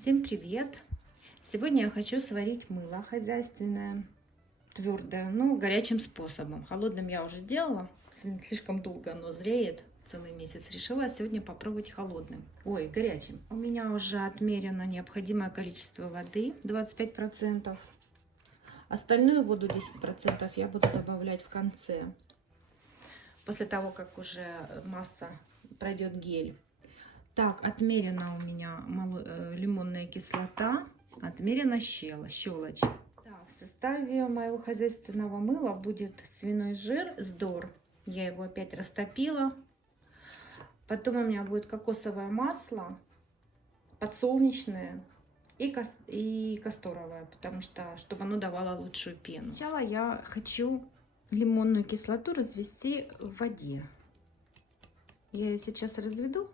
Всем привет! Сегодня я хочу сварить мыло хозяйственное, твердое, горячим способом. Холодным я уже делала, слишком долго оно зреет, целый месяц. Решила сегодня попробовать холодным, горячим. У меня уже отмерено необходимое количество воды, 25%. Остальную воду, 10%, я буду добавлять в конце, после того, как уже масса пройдет гель. Так, отмерена у меня лимонная кислота, отмерена щелочь. Так, в составе моего хозяйственного мыла будет свиной жир Сдор. Я его опять растопила. Потом у меня будет кокосовое масло, подсолнечное и касторовое, потому что, чтобы оно давало лучшую пену. Сначала я хочу лимонную кислоту развести в воде. Я ее сейчас разведу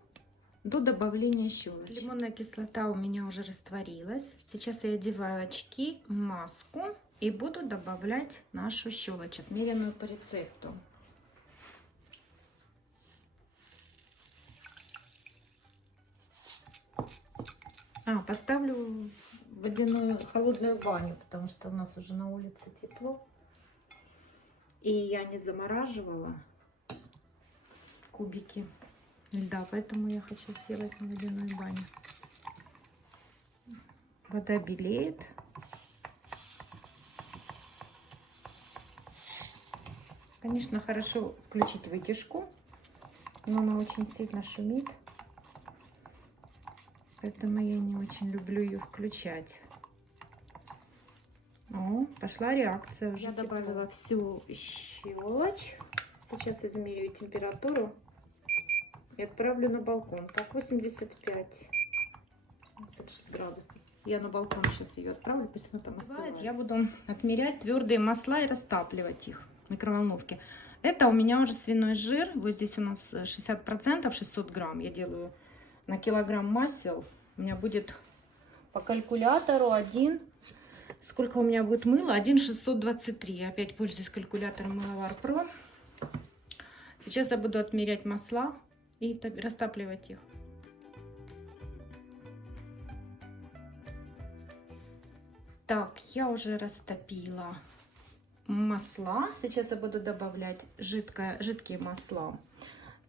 до добавления щелочи. Лимонная кислота у меня уже растворилась. Сейчас я одеваю очки, маску и буду добавлять нашу щелочь, отмеренную по рецепту. Поставлю водяную холодную баню, потому что у нас уже на улице тепло. И я не замораживала кубики льда, поэтому я хочу сделать на водяной бане. Вода белеет. Конечно, хорошо включить вытяжку, но она очень сильно шумит, поэтому я не очень люблю ее включать. О, пошла реакция уже. Я добавила всю щелочь. Сейчас измерю температуру и отправлю на балкон. Так, 86 градусов. Я на балкон сейчас ее отправлю, пусть она там остывает. Я буду отмерять твердые масла и растапливать их в микроволновке. Это у меня уже свиной жир. Вот здесь у нас 60%, 600 грамм. Я делаю на килограмм масел. У меня будет по калькулятору сколько у меня будет мыла? 1,623. Я опять пользуюсь калькулятором Мыловар Про. Сейчас я буду отмерять масла и растапливать их. Так, я уже растопила масла. Сейчас я буду добавлять жидкие масла.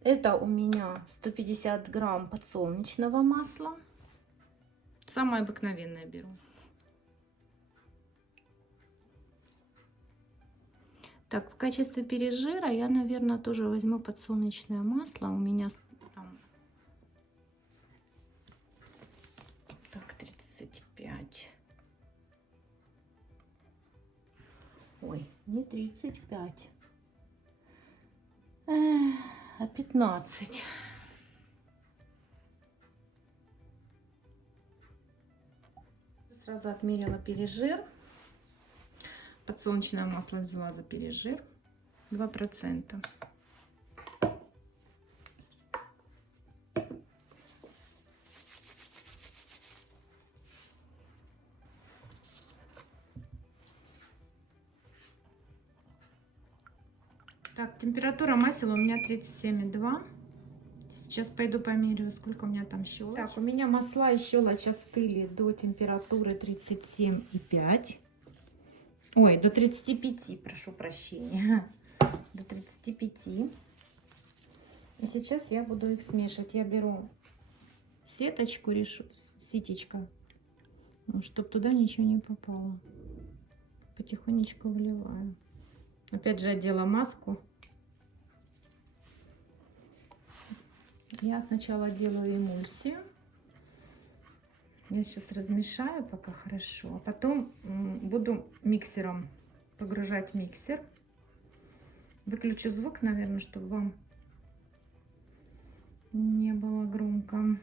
Это у меня 150 грамм подсолнечного масла. Самое обыкновенное беру. Так, в качестве пережира я, наверное, тоже возьму подсолнечное масло. У меня там... Так, 35. Ой, не 35, а 15. Сразу отмерила пережир. Подсолнечное масло взяла за пережир 2%. Так, температура масела у меня 37,2. Сейчас пойду померяю, сколько у меня там щелочь. Так, у меня масла и щелочь остыли до температуры 37,5. Ой, до 35, прошу прощения. До 35. И сейчас я буду их смешивать. Я беру сеточку, ситечко, чтобы туда ничего не попало. Потихонечку вливаю. Опять же одела маску. Я сначала делаю эмульсию. Я сейчас размешаю пока хорошо, а потом буду миксером погружать в миксер. Выключу звук, наверное, чтобы вам не было громко.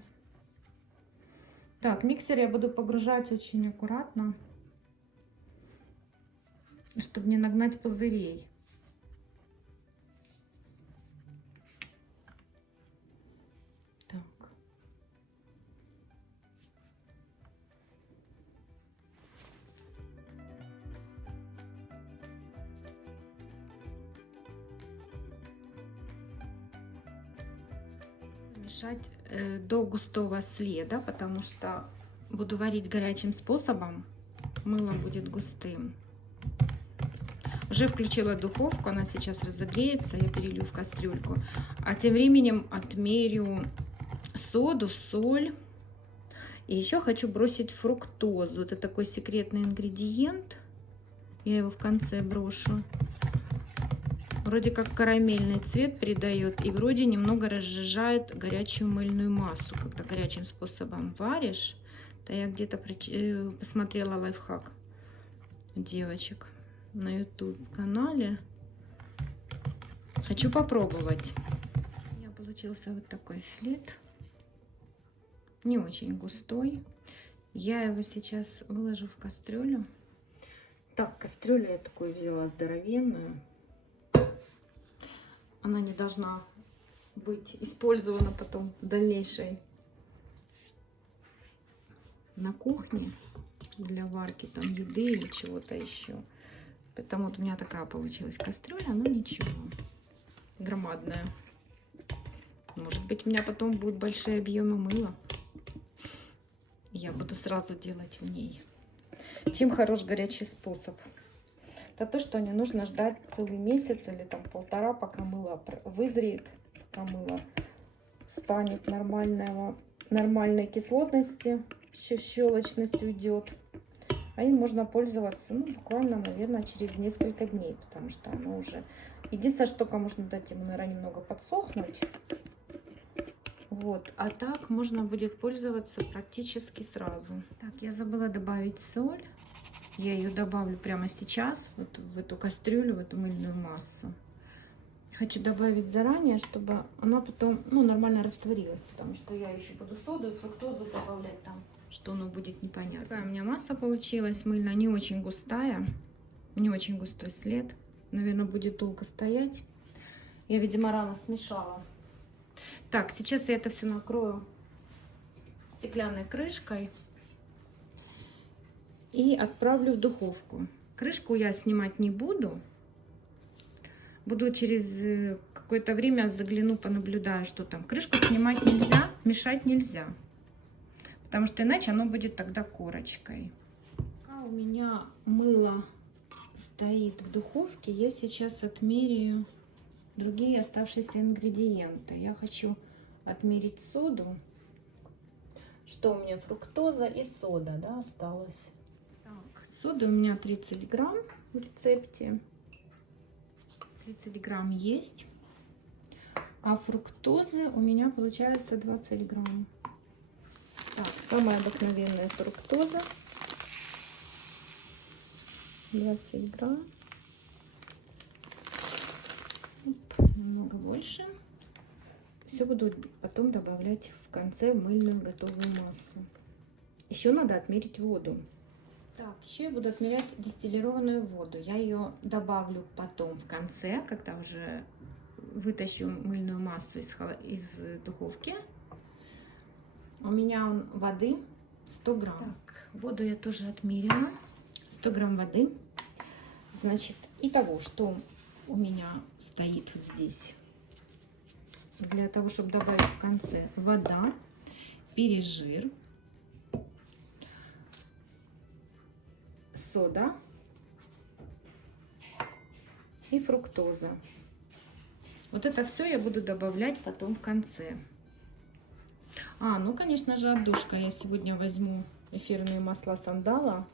Так, миксер я буду погружать очень аккуратно, чтобы не нагнать пузырей. Так. Мешать до густого следа, потому что буду варить горячим способом. Мыло будет густым. Уже включила духовку, она сейчас разогреется, я перелью в кастрюльку. А тем временем отмерю соду, соль. И еще хочу бросить фруктозу. Это такой секретный ингредиент. Я его в конце брошу. Вроде как карамельный цвет придает и вроде немного разжижает горячую мыльную массу, когда горячим способом варишь. Да, я где-то посмотрела лайфхак девочек на YouTube канале. Хочу попробовать. У меня получился вот такой след. Не очень густой. Я его сейчас выложу в кастрюлю. Так, кастрюлю я такую взяла здоровенную. Она не должна быть использована потом в дальнейшей на кухне для варки там еды или чего-то еще. Поэтому вот у меня такая получилась кастрюля, но ничего, громадная. Может быть, у меня потом будут большие объемы мыла. Я буду сразу делать в ней. Чем хорош горячий способ? Это то, что не нужно ждать целый месяц или там полтора, пока мыло вызреет, пока мыло станет нормальной кислотности, щелочность уйдет. А им можно пользоваться, ну, буквально, наверное, через несколько дней, потому что оно уже... Единственное, что только можно дать ему, наверное, немного подсохнуть. Вот, а так можно будет пользоваться практически сразу. Так, я забыла добавить соль. Я ее добавлю прямо сейчас, вот в эту кастрюлю, в эту мыльную массу. Хочу добавить заранее, чтобы она потом, ну, нормально растворилась, потому что я еще буду соду и фруктозу добавлять там, что оно будет непонятно. Такая у меня масса получилась мыльная, не очень густая, не очень густой след. Наверное, будет долго стоять. Я, видимо, рано смешала. Так, сейчас я это все накрою стеклянной крышкой и отправлю в духовку. Крышку я снимать не буду. Буду через какое-то время загляну, понаблюдаю, что там. Крышку снимать нельзя, мешать нельзя, потому что иначе оно будет тогда корочкой. Пока у меня мыло стоит в духовке, я сейчас отмеряю другие оставшиеся ингредиенты. Я хочу отмерить соду. Что у меня? Фруктоза и сода, да, осталось. Так, соды у меня 30 грамм в рецепте. 30 грамм есть. А фруктозы у меня получается 20 грамм. Так, самая обыкновенная фруктоза. 20 грамм. Немного больше. Все буду потом добавлять в конце мыльную готовую массу. Еще надо отмерить воду. Так, еще я буду отмерять дистиллированную воду. Я ее добавлю потом в конце, когда уже вытащу мыльную массу из духовки. У меня воды 100 грамм. Так, воду я тоже отмерила. 100 грамм воды. Значит, итого, что у меня стоит вот здесь. Для того, чтобы добавить в конце: вода, пережир, сода и фруктоза. Вот это все я буду добавлять потом в конце. Ну, конечно же, отдушка. Я сегодня возьму эфирные масла сандала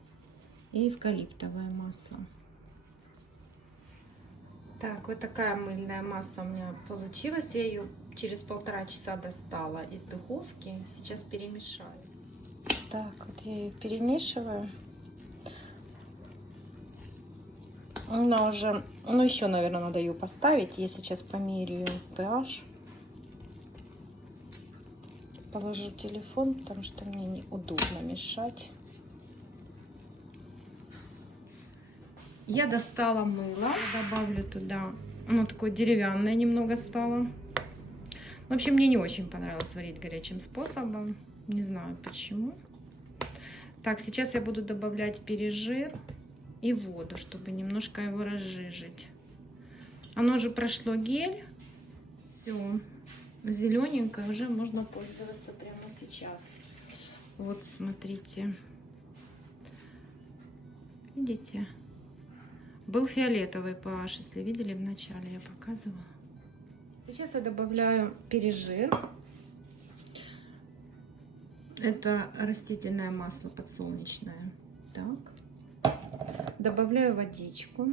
и эвкалиптовое масло. Так, вот такая мыльная масса у меня получилась. Я ее через 1,5 часа достала из духовки. Сейчас перемешаю. Так, вот я ее перемешиваю. Она уже, ну, еще, наверное, надо ее поставить. Я сейчас померяю pH. Положу телефон, потому что мне неудобно мешать. Я достала мыло, добавлю туда. Оно такое деревянное немного стало. В общем, мне не очень понравилось варить горячим способом. Не знаю почему. Так, сейчас я буду добавлять пережир и воду, чтобы немножко его разжижить. Оно уже прошло гель. Все. Зелененькое уже можно пользоваться прямо сейчас. Вот, смотрите. Видите? Был фиолетовый pH, если видели в начале, я показывала. Сейчас я добавляю пережир. Это растительное масло подсолнечное. Так. Добавляю водичку.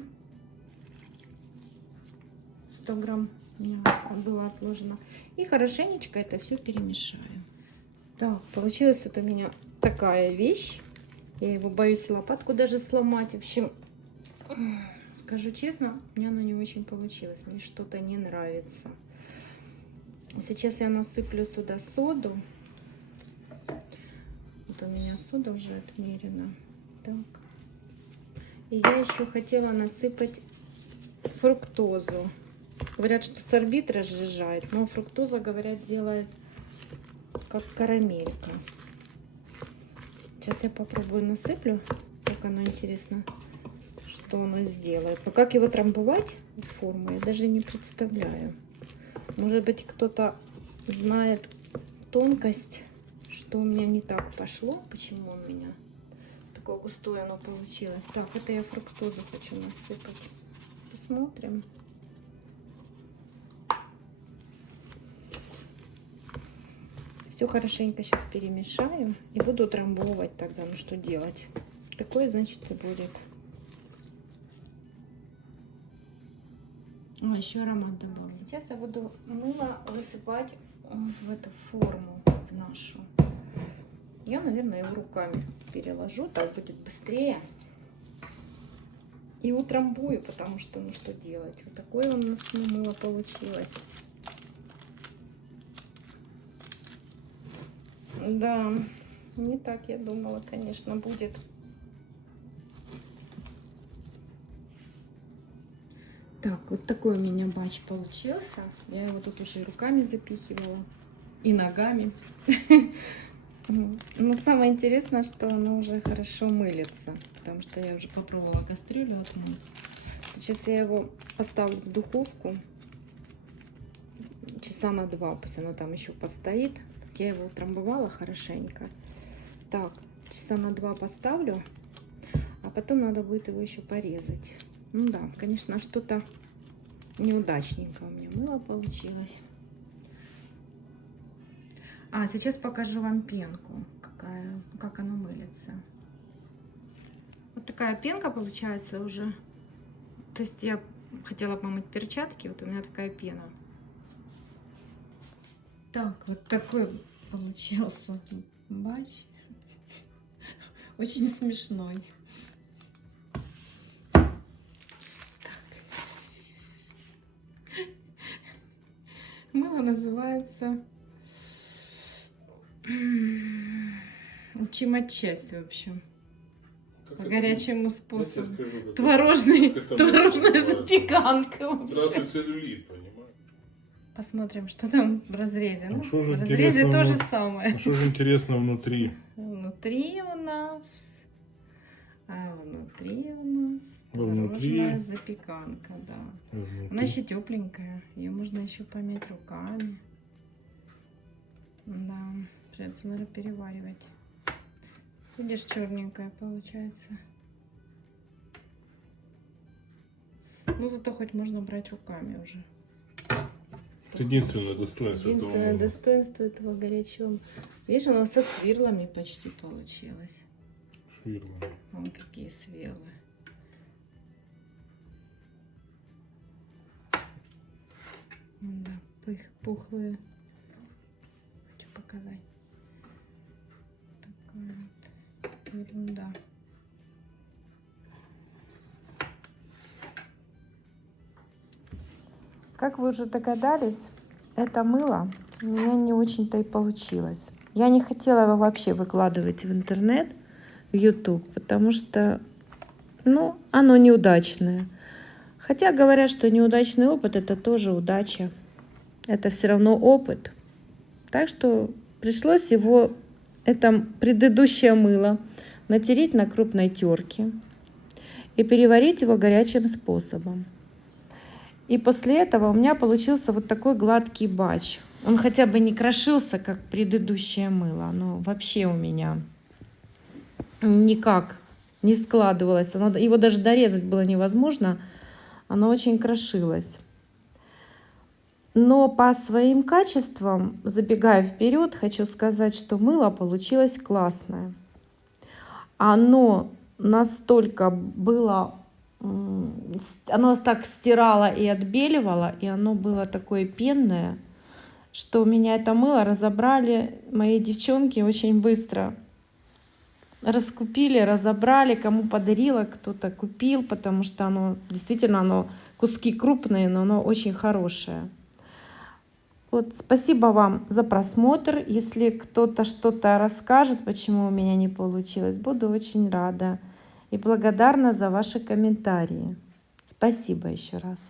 100 грамм у меня было отложено. И хорошенечко это все перемешаю. Так, получилась вот у меня такая вещь. Я его боюсь лопатку даже сломать. В общем, скажу честно, мне оно не очень получилось. Мне что-то не нравится. Сейчас я насыплю сюда соду. Вот у меня сода уже отмерена. Так. И я еще хотела насыпать фруктозу. Говорят, что сорбит разжижает, но фруктоза, говорят, делает как карамелька. Сейчас я попробую насыплю, как оно, интересно, что оно сделает. Но как его трамбовать в форму, я даже не представляю. Может быть, кто-то знает тонкость, что у меня не так пошло, почему у меня такое густое оно получилось. Так, это я фруктозу хочу насыпать. Посмотрим. Все хорошенько сейчас перемешаю и буду утрамбовывать тогда. Ну что делать? Такое, значит, и будет. О, еще аромат добавлю. Сейчас я буду мыло высыпать в эту форму нашу. Я, наверное, его руками переложу, так будет быстрее. И утрамбую, потому что, ну что делать? Вот такое у нас мыло получилось. Да, не так я думала, конечно, будет. Так, вот такой у меня бач получился. Я его тут уже руками запихивала и ногами. Но самое интересное, что оно уже хорошо мылится, потому что я уже попробовала кастрюлю отмыть. Сейчас я его поставлю в духовку часа на 2, пусть оно там еще постоит. Я его утрамбовала хорошенько. Так, часа на 2 поставлю, а потом надо будет его еще порезать. Ну да, конечно, что-то неудачненько у меня мыло получилось. А, сейчас покажу вам пенку, как оно мылится. Вот такая пенка получается уже. То есть я хотела помыть перчатки, вот у меня такая пена. Так, вот такой получился бач. Очень смешной. Так. Мыло называется чимочесть, в общем. По горячему способу. Творожная запеканка. Здравствуй, целлюлит, понимаешь? Посмотрим, что там в разрезе. Ну, В разрезе то же самое. А что же интересно внутри? Внутри у нас Внутри творожная запеканка, да. Она еще тепленькая. Ее можно еще помыть руками. Да, придется, наверное, переваривать. Видишь, черненькая получается. Ну, зато хоть можно брать руками уже. Это единственное достоинство Единственное достоинство этого горячего. Видишь, оно со сверлами почти получилось. Швирма. Вон какие сверлы. Да, пухлые. Хочу показать. Такая вот ерунда. Как вы уже догадались, это мыло у меня не очень-то и получилось. Я не хотела его вообще выкладывать в интернет, в YouTube, потому что, ну, оно неудачное. Хотя говорят, что неудачный опыт — это тоже удача. Это все равно опыт. Так что пришлось его, это предыдущее мыло, натереть на крупной терке и переварить его горячим способом. И после этого у меня получился вот такой гладкий бач. Он хотя бы не крошился, как предыдущее мыло. Оно вообще у меня никак не складывалось. Его даже дорезать было невозможно. Оно очень крошилось. Но по своим качествам, забегая вперед, хочу сказать, что мыло получилось классное. Оно настолько было, оно так стирало и отбеливало, и оно было такое пенное, что у меня это мыло разобрали мои девчонки очень быстро. Раскупили, разобрали, кому подарила, кто-то купил, потому что оно действительно, оно куски крупные, но оно очень хорошее. Вот, спасибо вам за просмотр. Если кто-то что-то расскажет, почему у меня не получилось, буду очень рада и благодарна за ваши комментарии. Спасибо еще раз.